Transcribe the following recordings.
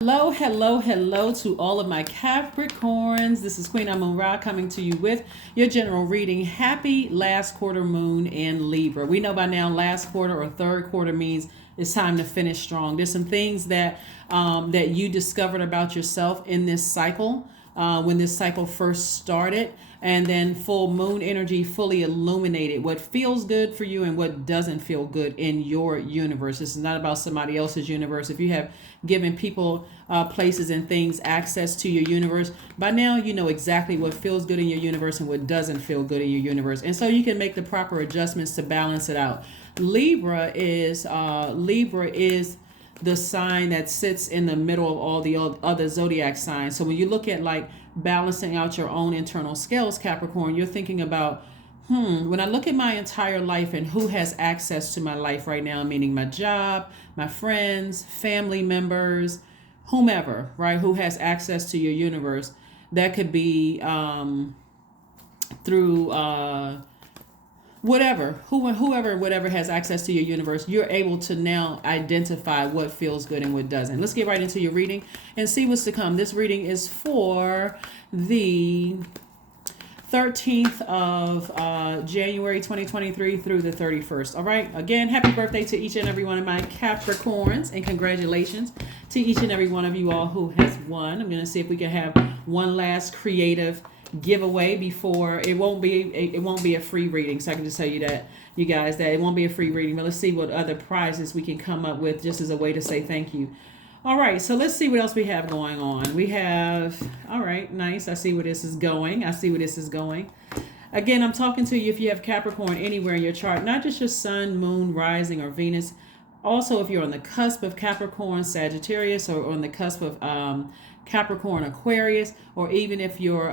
Hello, hello, hello to all of my Capricorns. This is Queen Amun Ra coming to you with your general reading. Happy last quarter moon in Libra. We know by now last quarter or third quarter means it's time to finish strong. There's some things that you discovered about yourself in this cycle when this cycle first started. And then full moon energy fully illuminated what feels good for you and what doesn't feel good in your universe. This is not about somebody else's universe. If you have given people, places, and things access to your universe, by now you know exactly what feels good in your universe and what doesn't feel good in your universe. And so you can make the proper adjustments to balance it out. Libra is the sign that sits in the middle of all the other zodiac signs. So when you look at like balancing out your own internal scales, Capricorn, you're thinking about, when I look at my entire life and who has access to my life right now, meaning my job, my friends, family members, whomever, right, who has access to your universe, that could be through whoever has access to your universe. You're able to now identify what feels good and what doesn't. Let's get right into your reading and see what's to come. This reading is for the 13th of January 2023 through the 31st. All right. Again, happy birthday to each and every one of my Capricorns, and congratulations to each and every one of you all who has won. I'm going to see if we can have one last creative giveaway before it won't be a free reading. So I can just tell you that, you guys, that it won't be a free reading, but let's see what other prizes we can come up with just as a way to say thank you. All right, so let's see what else we have going on. We have, all right, nice. I see where this is going. Again, I'm talking to you if you have Capricorn anywhere in your chart, not just your sun, moon, rising, or Venus. Also, if you're on the cusp of Capricorn, Sagittarius, or on the cusp of Capricorn, Aquarius, or even if your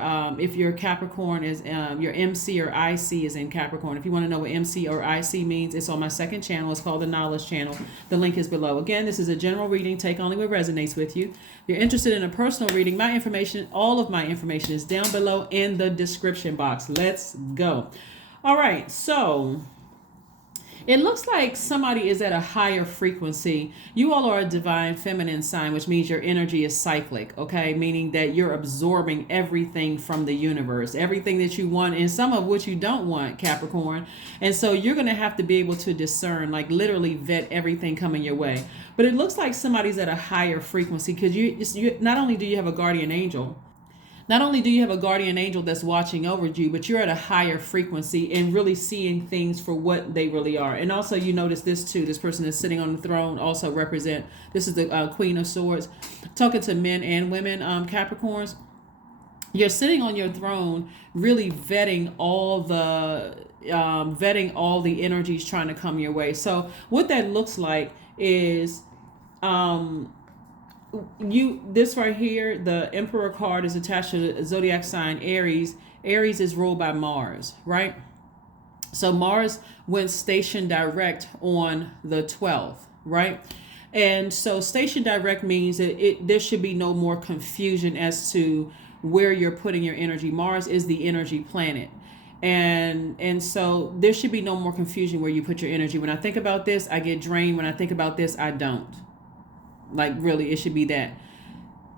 Capricorn is your MC or IC is in Capricorn. If you want to know what MC or IC means, it's on my second channel. It's called the Knowledge Channel. The link is below. Again, this is a general reading. Take only what resonates with you. If you're interested in a personal reading, all of my information is down below in the description box. Let's go. All right, so it looks like somebody is at a higher frequency. You all are a divine feminine sign, which means your energy is cyclic, okay? Meaning that you're absorbing everything from the universe, everything that you want and some of what you don't want, Capricorn. And so you're going to have to be able to discern, like literally vet everything coming your way. But it looks like somebody's at a higher frequency because you not only do you have a guardian angel, that's watching over you, but you're at a higher frequency and really seeing things for what they really are. And also you notice this too. This person is sitting on the throne also this is the Queen of Swords. Talking to men and women, Capricorns. You're sitting on your throne really vetting all the energies trying to come your way. So what that looks like is this right here, the Emperor card is attached to the zodiac sign Aries. Aries is ruled by Mars, right? So Mars went station direct on the 12th, right? And so station direct means that there should be no more confusion as to where you're putting your energy. Mars is the energy planet. And so there should be no more confusion where you put your energy. When I think about this, I get drained. When I think about this, I don't. Like really, it should be that.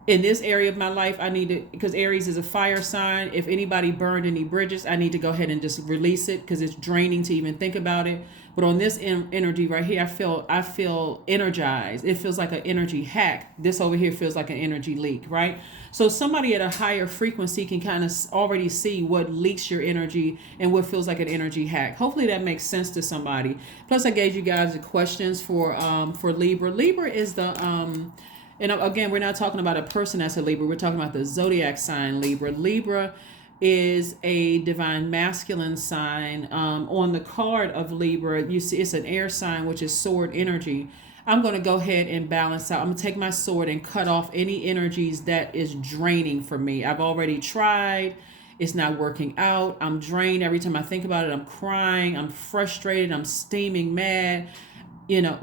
In this area of my life, I need to, because Aries is a fire sign. If anybody burned any bridges, I need to go ahead and just release it because it's draining to even think about it. But on this energy right here, I feel energized. It feels like an energy hack. This over here feels like an energy leak, right? So somebody at a higher frequency can kind of already see what leaks your energy and what feels like an energy hack. Hopefully that makes sense to somebody. Plus, I gave you guys the questions for Libra. Libra is the and again, we're not talking about a person that's a Libra. We're talking about the zodiac sign Libra. Libra is a divine masculine sign. On the card of Libra, you see it's an air sign, which is sword energy. I'm going to go ahead and balance out. I'm going to take my sword and cut off any energies that is draining for me. I've already tried. It's not working out. I'm drained every time I think about it. I'm crying. I'm frustrated. I'm steaming mad.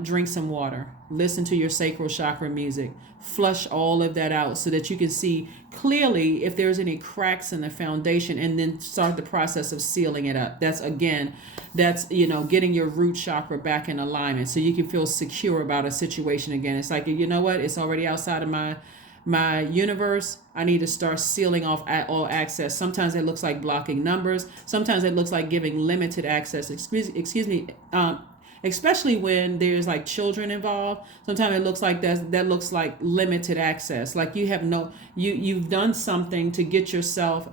drink some water, listen to your sacral chakra music, flush all of that out so that you can see clearly if there's any cracks in the foundation, and then start the process of sealing it up. That's getting your root chakra back in alignment so you can feel secure about a situation again. It's like, you know what, it's already outside of my universe. I need to start sealing off all access. Sometimes it looks like blocking numbers. Sometimes it looks like giving limited access. Excuse me. Especially when there's like children involved. Sometimes it looks like that looks like limited access. Like you've done something to get yourself,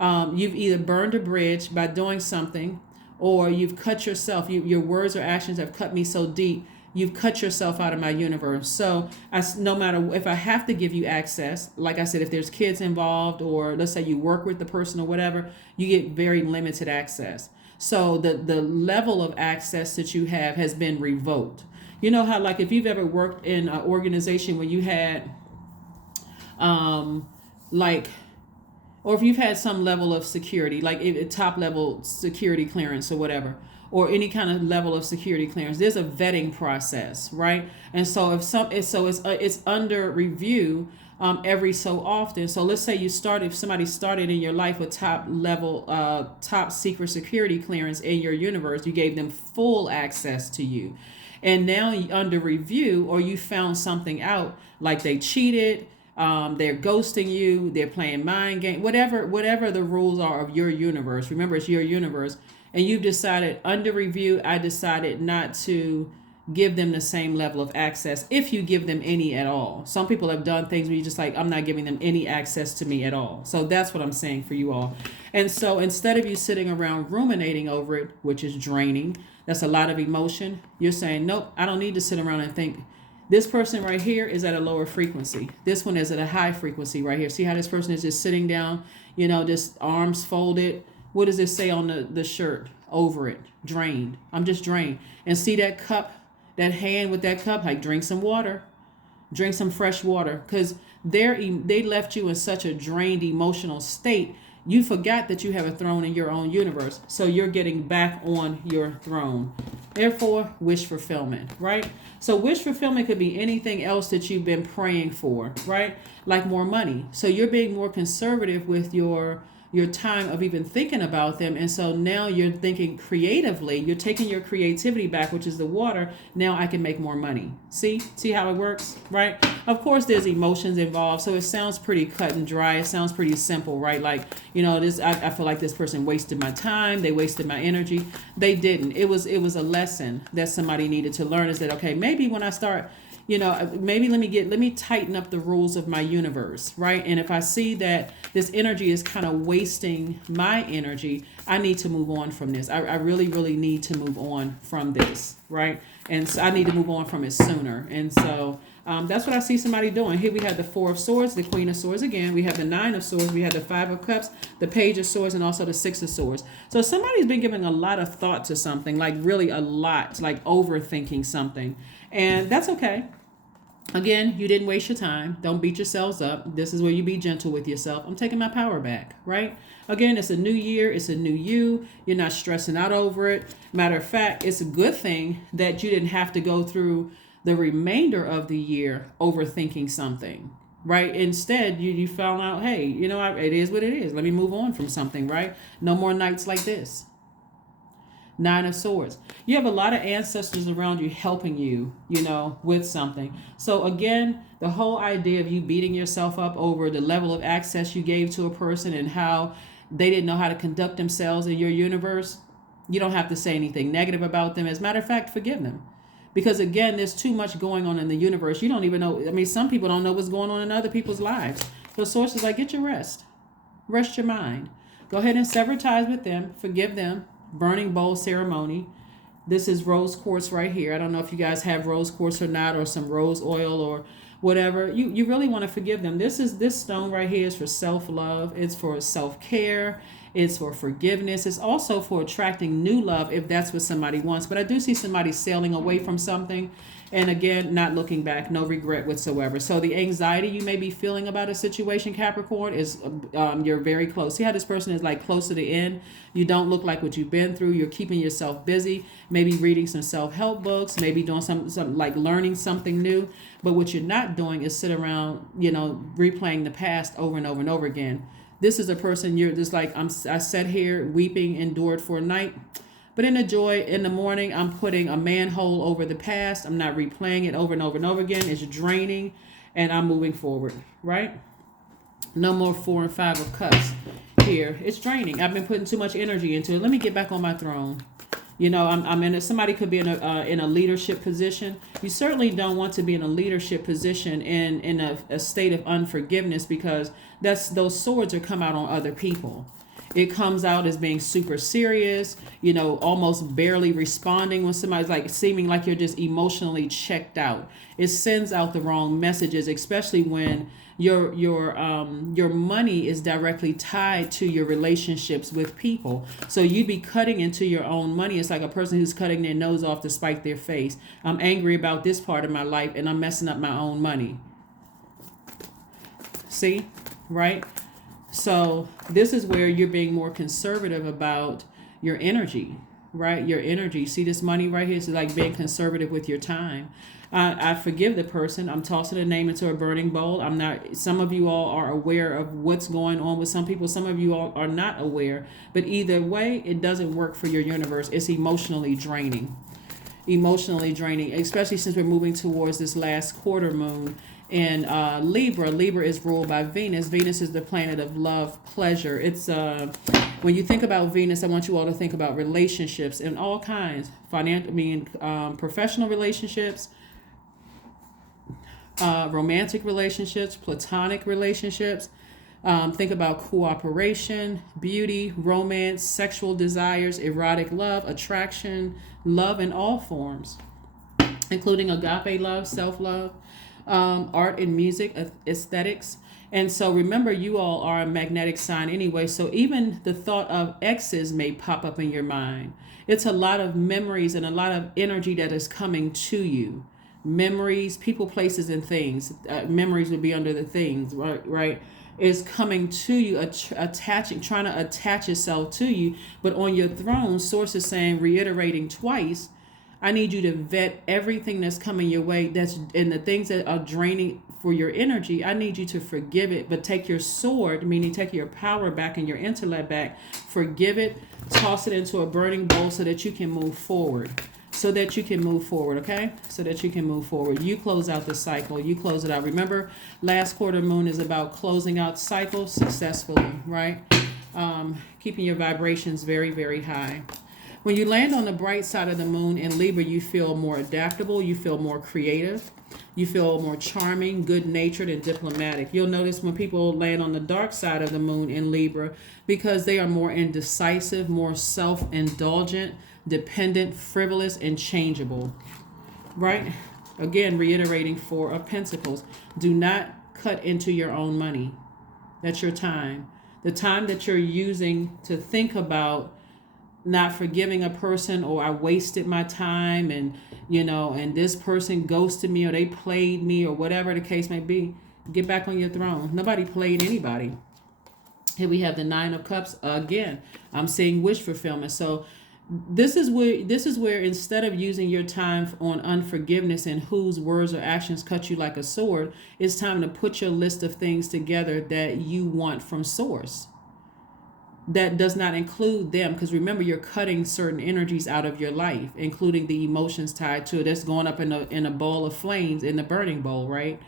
you've either burned a bridge by doing something, or you've cut yourself. Your words or actions have cut me so deep, you've cut yourself out of my universe. So no matter if I have to give you access, like I said, if there's kids involved, or let's say you work with the person or whatever, you get very limited access. So the level of access that you have has been revoked. You know how, like, if you've ever worked in an organization where you had, or if you've had some level of security, like a top level security clearance or whatever, or any kind of level of security clearance, there's a vetting process, right? And so it's under review every so often. So let's say if somebody started in your life with top level, top secret security clearance in your universe, you gave them full access to you. And now under review, or you found something out, like they cheated, they're ghosting you, they're playing mind game, whatever the rules are of your universe. Remember, it's your universe. And you've decided under review, I decided not to give them the same level of access, if you give them any at all. Some people have done things where you're just like, I'm not giving them any access to me at all. So that's what I'm saying for you all. And so instead of you sitting around ruminating over it, which is draining, that's a lot of emotion, you're saying, nope, I don't need to sit around and think. This person right here is at a lower frequency. This one is at a high frequency right here. See how this person is just sitting down, just arms folded. What does it say on the shirt over it? Drained. I'm just drained. And see that cup, that hand with that cup, like, drink some water, drink some fresh water, because they left you in such a drained emotional state. You forgot that you have a throne in your own universe, so you're getting back on your throne. Therefore, wish fulfillment, right? So wish fulfillment could be anything else that you've been praying for, right? Like more money. So you're being more conservative with your time of even thinking about them. And so now you're thinking creatively, you're taking your creativity back, which is the water. Now I can make more money. See how it works, right? Of course, there's emotions involved. So it sounds pretty cut and dry. It sounds pretty simple, right? Like, I feel like this person wasted my time. They wasted my energy. They didn't. It was a lesson that somebody needed to learn, is that, okay, maybe when I start, maybe let me tighten up the rules of my universe, right? And if I see that this energy is kind of wasting my energy, I need to move on from this. I really, really need to move on from this, right? And so I need to move on from it sooner. And so that's what I see somebody doing. Here we have the Four of Swords, the Queen of Swords again. We have the Nine of Swords. We have the Five of Cups, the Page of Swords, and also the Six of Swords. So somebody's been giving a lot of thought to something, like really a lot, like overthinking something. And that's okay. Again, you didn't waste your time. Don't beat yourselves up. This is where you be gentle with yourself. I'm taking my power back, right? Again, it's a new year. It's a new you. You're not stressing out over it. Matter of fact, it's a good thing that you didn't have to go through the remainder of the year overthinking something, right? Instead, you found out, hey, it is what it is. Let me move on from something, right? No more nights like this. Nine of Swords. You have a lot of ancestors around you helping you, with something. So again, the whole idea of you beating yourself up over the level of access you gave to a person and how they didn't know how to conduct themselves in your universe, you don't have to say anything negative about them. As a matter of fact, forgive them. Because again, there's too much going on in the universe. You don't even know. Some people don't know what's going on in other people's lives. So Source is like, get your rest. Rest your mind. Go ahead and sever ties with them. Forgive them. Burning bowl ceremony. This is rose quartz right here. I don't know if you guys have rose quartz or not, or some rose oil or whatever. You really want to forgive them. This stone right here is for self-love. It's for self-care. It's for forgiveness. It's also for attracting new love if that's what somebody wants. But I do see somebody sailing away from something. And again, not looking back, no regret whatsoever. So the anxiety you may be feeling about a situation, Capricorn, is you're very close. See how this person is like close to the end? You don't look like what you've been through. You're keeping yourself busy, maybe reading some self-help books, maybe doing some like learning something new. But what you're not doing is sit around, replaying the past over and over and over again. This is a person you're just like, I sat here weeping, endured for a night. But in the joy in the morning, I'm putting a manhole over the past. I'm not replaying it over and over and over again. It's draining, and I'm moving forward, right? No more 4 and 5 of cups here. It's draining. I've been putting too much energy into it. Let me get back on my throne. I'm in somebody could be in a leadership position. You certainly don't want to be in a leadership position in a state of unforgiveness, because those swords are come out on other people. It comes out as being super serious, almost barely responding when somebody's like seeming like you're just emotionally checked out. It sends out the wrong messages, especially when your money is directly tied to your relationships with people. So you'd be cutting into your own money. It's like a person who's cutting their nose off to spite their face. I'm angry about this part of my life and I'm messing up my own money. See, right? So this is where you're being more conservative about your energy, right? Your energy. See this money right here? It's like being conservative with your time. I forgive the person. I'm tossing a name into a burning bowl. I'm not. Some of you all are aware of what's going on with some people. Some of you all are not aware. But either way, it doesn't work for your universe. It's emotionally draining. Emotionally draining, especially since we're moving towards this last quarter moon. And Libra is ruled by Venus. Venus is the planet of love, pleasure. It's when you think about Venus, I want you all to think about relationships in all kinds. Professional relationships, romantic relationships, platonic relationships. Think about cooperation, beauty, romance, sexual desires, erotic love, attraction, love in all forms, including agape love, self-love. Art and music, aesthetics. And so remember, you all are a magnetic sign anyway. So even the thought of exes may pop up in your mind. It's a lot of memories and a lot of energy that is coming to you. Memories, people, places, and things. Memories would be under the things, right? Is coming to you, trying to attach itself to you. But on your throne, Source is saying, reiterating twice, I need you to vet everything that's coming your way, and the things that are draining for your energy. I need you to forgive it, but take your sword, meaning take your power back and your intellect back, forgive it, toss it into a burning bowl so that you can move forward. Okay? So that you can move forward. You close out the cycle. You close it out. Remember, last quarter moon is about closing out cycles successfully, right? Keeping your vibrations very, very high. When you land on the bright side of the moon in Libra, you feel more adaptable, you feel more creative, you feel more charming, good-natured, and diplomatic. You'll notice when people land on the dark side of the moon in Libra, because they are more indecisive, more self-indulgent, dependent, frivolous, and changeable, right? Again, reiterating 4 of Pentacles. Do not cut into your own money. That's your time. The time that you're using to think about not forgiving a person, or I wasted my time, and and this person ghosted me, or they played me, or whatever the case may be. Get back on your throne. Nobody played anybody. Here we have the 9 of Cups again. I'm seeing wish fulfillment. So this is where instead of using your time on unforgiveness and whose words or actions cut you like a sword, it's time to put your list of things together that you want from Source. That does not include them, because remember, you're cutting certain energies out of your life, including the emotions tied to it. That's going up in a bowl of flames, in the burning bowl, right?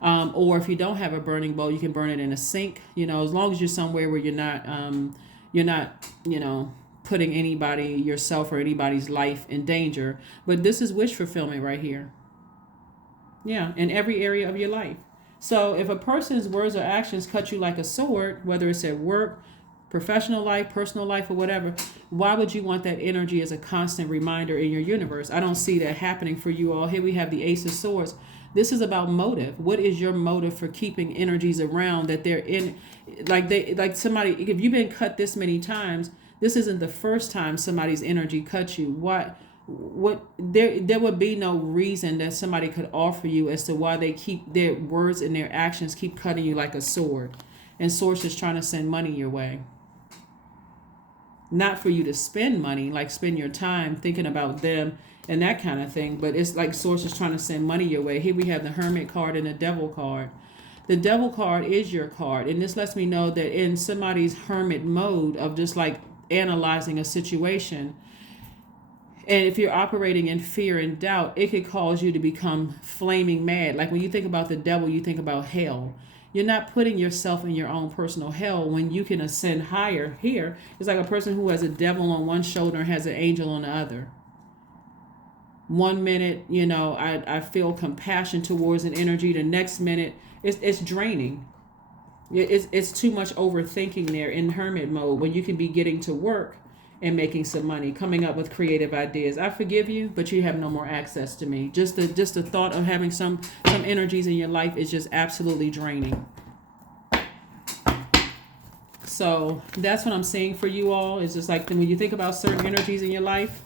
Or if you don't have a burning bowl, you can burn it in a sink. As long as you're somewhere where you're not putting anybody, yourself or anybody's life in danger. But this is wish fulfillment right here. Yeah, in every area of your life. So if a person's words or actions cut you like a sword, whether it's at work, professional life, personal life, or whatever, why would you want that energy as a constant reminder in your universe? I don't see that happening for you all. Here we have the Ace of Swords. This is about motive. What is your motive for keeping energies around that they're in? Like somebody, if you've been cut this many times, this isn't the first time somebody's energy cut you. what there would be no reason that somebody could offer you as to why they keep their words and their actions keep cutting you like a sword. And source is trying to send money your way. Not for you to spend money, like spend your time thinking about them and that kind of thing, but it's like source is trying to send money your way. Here we have the Hermit card and the Devil card. The Devil card is your card, and this lets me know that in somebody's hermit mode of just like analyzing a situation, and if you're operating in fear and doubt, it could cause you to become flaming mad. Like when you think about the devil, you think about hell. You're not putting yourself in your own personal hell when you can ascend higher. Here, it's like a person who has a devil on one shoulder and has an angel on the other. One minute, I feel compassion towards an energy. The next minute, it's draining. It's too much overthinking there in hermit mode when you can be getting to work and making some money, coming up with creative ideas. I forgive you, but you have no more access to me. Just the thought of having some energies in your life is just absolutely draining. So that's what I'm saying for you all. It's just like when you think about certain energies in your life,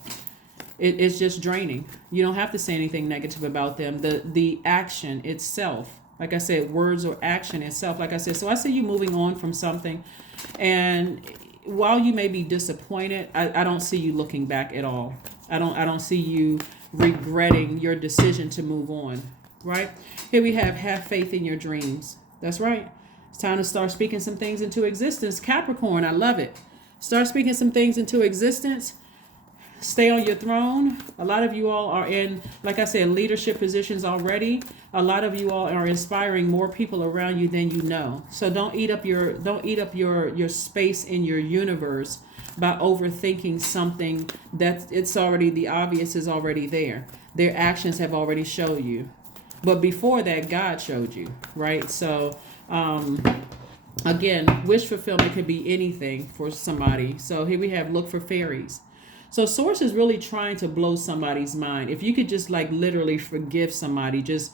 it's just draining. You don't have to say anything negative about them. The action itself, like I said, words or action itself, like I said. So I see you moving on from something, and while you may be disappointed, I don't see you looking back at all. I don't see you regretting your decision to move on. Right? Here we have faith in your dreams. That's right. It's time to start speaking some things into existence. Capricorn, I love it. Start speaking some things into existence. Stay on your throne. A lot of you all are in, like I said, leadership positions already. A lot of you all are inspiring more people around you than you know. So don't eat up your space in your universe by overthinking something that it's already, the obvious is already there. Their actions have already showed you. But before that, God showed you, right? So again, wish fulfillment could be anything for somebody. So here we have look for fairies. So source is really trying to blow somebody's mind. If you could just like literally forgive somebody, just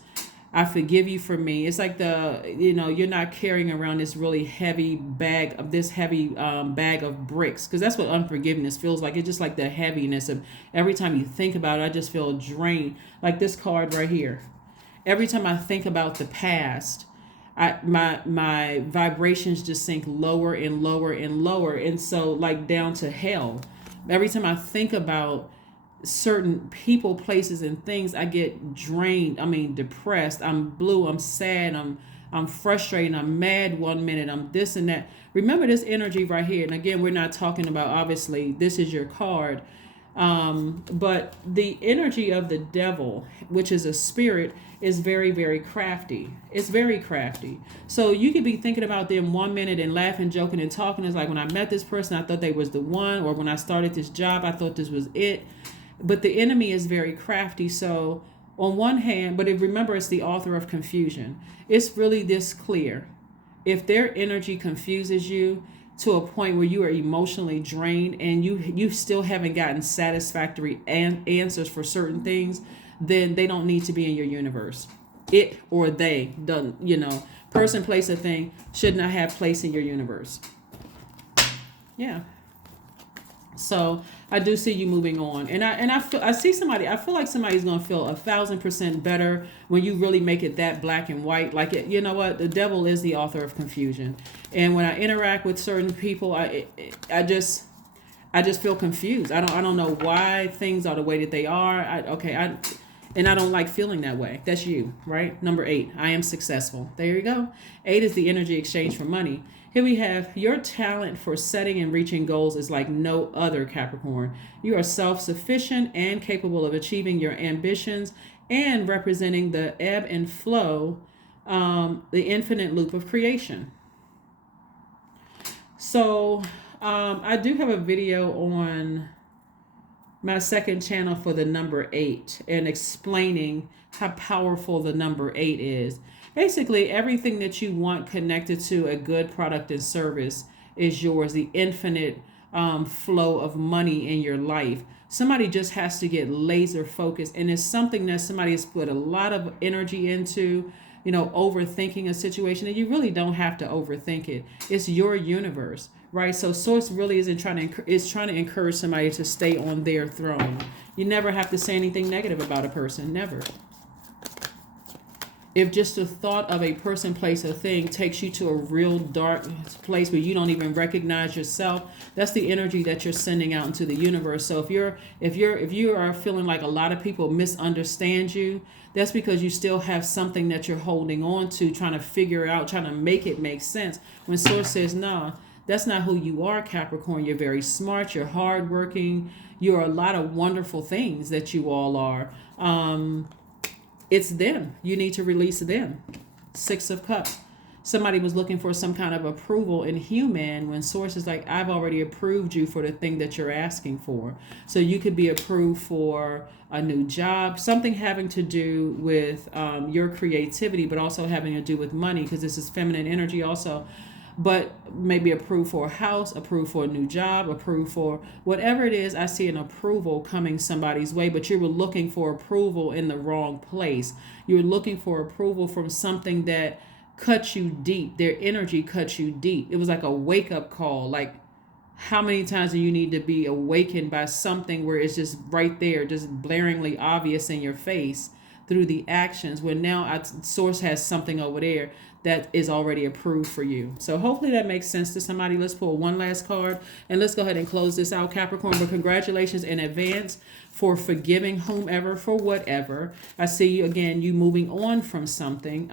I forgive you for me. It's like you're not carrying around this really heavy bag of bricks, because that's what unforgiveness feels like. It's just like the heaviness of every time you think about it, I just feel drained. Like this card right here. Every time I think about the past, my vibrations just sink lower and lower and lower, and so like down to hell. Every time I think about certain people, places, and things, I get drained. I mean, depressed. I'm blue. I'm sad. I'm frustrated. I'm mad one minute. I'm this and that. Remember this energy right here. And again, we're not talking about, obviously, this is your card. But the energy of the devil, which is a spirit, is very, very crafty. It's very crafty. So you could be thinking about them one minute and laughing, joking, and talking. It's like, when I met this person, I thought they was the one, or when I started this job, I thought this was it. But the enemy is very crafty. So on one hand, but remember, it's the author of confusion. It's really this clear. If their energy confuses you to a point where you are emotionally drained and you still haven't gotten satisfactory answers for certain things, then they don't need to be in your universe. It or they doesn't, person, place, or thing should not have place in your universe. Yeah. So I do see you moving on, and I see somebody. I feel like somebody's gonna feel 1,000% better when you really make it that black and white. Like it, you know what? The devil is the author of confusion, and when I interact with certain people, I just feel confused. I don't know why things are the way that they are. And I don't like feeling that way. That's you, right? Number 8, I am successful. There you go. 8 is the energy exchange for money. Here we have your talent for setting and reaching goals is like no other, Capricorn. You are self-sufficient and capable of achieving your ambitions and representing the ebb and flow, the infinite loop of creation. So I do have a video on my second channel for the number 8 and explaining how powerful the number 8 is. Basically, everything that you want connected to a good product and service is yours. The infinite flow of money in your life. Somebody just has to get laser focused, and it's something that somebody has put a lot of energy into overthinking a situation. And you really don't have to overthink it. It's your universe, right? So source really isn't trying to encourage somebody to stay on their throne. You never have to say anything negative about a person. Never. If just the thought of a person, place, or thing takes you to a real dark place where you don't even recognize yourself, that's the energy that you're sending out into the universe. So if you are feeling like a lot of people misunderstand you, that's because you still have something that you're holding on to, trying to figure out, trying to make it make sense. When source says, nah, that's not who you are, Capricorn. You're very smart, you're hardworking, you're a lot of wonderful things that you all are. It's them. You need to release them. Six of Cups. Somebody was looking for some kind of approval in human when source is like, I've already approved you for the thing that you're asking for. So you could be approved for a new job, something having to do with your creativity, but also having to do with money, because this is feminine energy also. But maybe approved for a house, approved for a new job, approved for whatever it is. I see an approval coming somebody's way, but you were looking for approval in the wrong place. You were looking for approval from something that cut you deep. Their energy cut you deep. It was like a wake up call. Like, how many times do you need to be awakened by something where it's just right there, just blaringly obvious in your face through the actions, where now source has something over there that is already approved for you. So hopefully that makes sense to somebody. Let's pull one last card and let's go ahead and close this out, Capricorn. But congratulations in advance for forgiving whomever for whatever. I see you again, you moving on from something.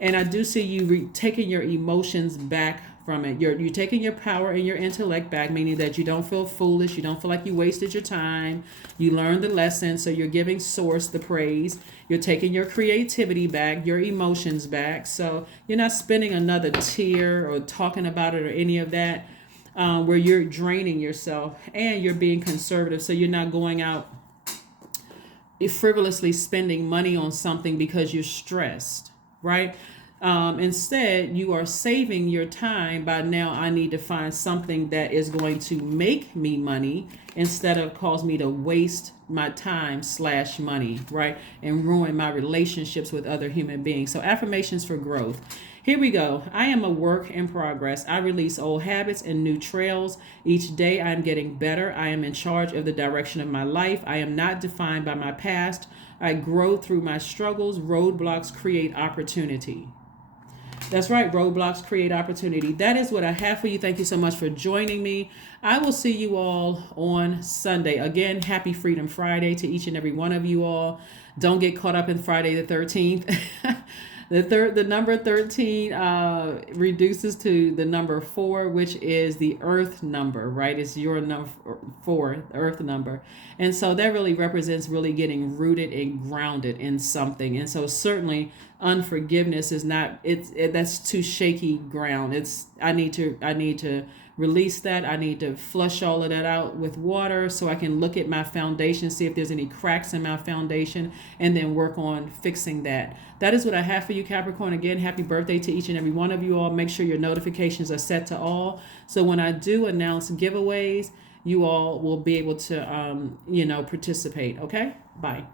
And I do see you taking your emotions back from it. You're taking your power and your intellect back, meaning that you don't feel foolish. You don't feel like you wasted your time. You learned the lesson. So you're giving source the praise. You're taking your creativity back, your emotions back. So you're not spending another tear or talking about it or any of that, where you're draining yourself, and you're being conservative. So you're not going out frivolously spending money on something because you're stressed, right? Instead, you are saving your time by now, I need to find something that is going to make me money instead of cause me to waste my time / money, right? And ruin my relationships with other human beings. So affirmations for growth. Here we go. I am a work in progress. I release old habits and new trails. Each day I am getting better. I am in charge of the direction of my life. I am not defined by my past. I grow through my struggles. Roadblocks create opportunity. That's right. Roadblocks create opportunity. That is what I have for you. Thank you so much for joining me. I will see you all on Sunday. Again, happy Freedom Friday to each and every one of you all. Don't get caught up in Friday the 13th. The number 13 reduces to the number 4, which is the earth number, right? It's your number 4, the earth number. And so that really represents really getting rooted and grounded in something. And so certainly unforgiveness is not, that's too shaky ground. I need to release that. I need to flush all of that out with water so I can look at my foundation, see if there's any cracks in my foundation, and then work on fixing that. That is what I have for you, Capricorn. Again, happy birthday to each and every one of you all. Make sure your notifications are set to all. So when I do announce giveaways, you all will be able to, participate. Okay? Bye.